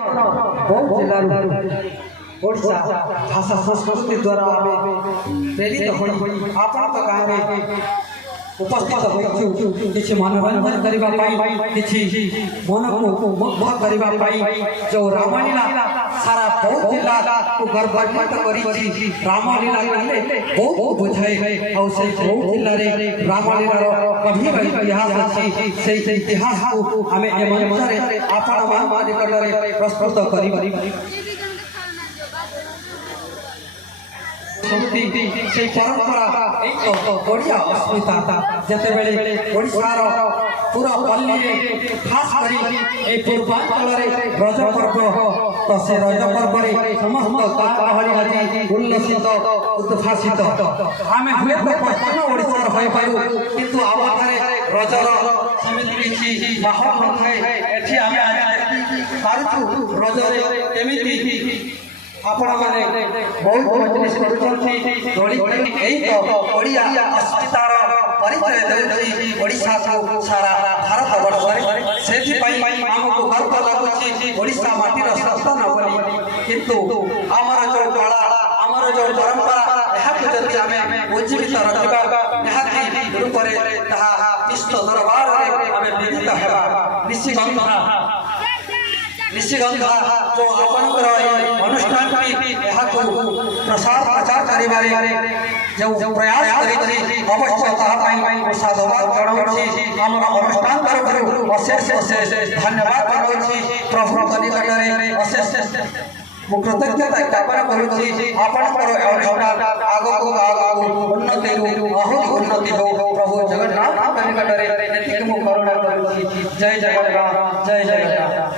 बहुत जिला ओडिशा भाषा संस्कृति द्वारा आमे प्रेरित होई आपण तो गाँव उपस्थित होइछु किछि मनोरंजन करिबा पाई किछि मन को मुग्ध करिबा पाई जो रामलीला सारा बहुत जिला को गर्वित करिछि रामलीला कहले बहुत बुझाए और से बहुत जिला रे रामलीला रो कभी इतिहास अछि से इतिहास को हमें ए मंच रे आपण मान निकटरे प्रस्तुत करिबा से परंपरा एक बढ़िया अस्मिता जते बेले ओडिशार पूरा पल्ली खास करी ए पूर्वांचल रे रज पर्व तो से रज पर्व रे समस्त गाहली आज उल्लसित उद्भासित आमे हुए तो पश्चिम ओडिशार होय पारु किंतु आवारे रजर समिति किछि माहौल नथाय एठी आमे आज पारुछु रजरे केमिति आपण माने बहुत मजलिस करूछथि दोली एई तो ओडिया अस्मितार परिचय देउछि ओडिशा को सारा भारत वर्ष रे सेथि पई हमको गर्व लागुछि ओडिशा माटीर सन्तान बोली किंतु हमर जो कला हमर जो परंपरा एहा को जति आमे उज्जीवित रखिबा निहाती रूपरे ताहा विश्व दरबार रे आमे विदित हेबा निश्चिगंधा जो आपनकर अनुष्ठान भी यहाँ को प्रसार प्रचार करिबारे जो प्रयास करिछि अवश्य ताहा साधुवाद जणाउछि हमर अनुष्ठान तरफरु अशेष धन्यवाद जणाउछि प्रभु कनिकटरे अशेष मु कृतज्ञता ज्ञापन करुछि आपनकर अनुष्ठान आगो उन्नति उन्नति हो प्रभु जगन्नाथ कनिकटरे एतिक मु करुणा करुछि जय जगन्नाथ जय जगन्नाथ।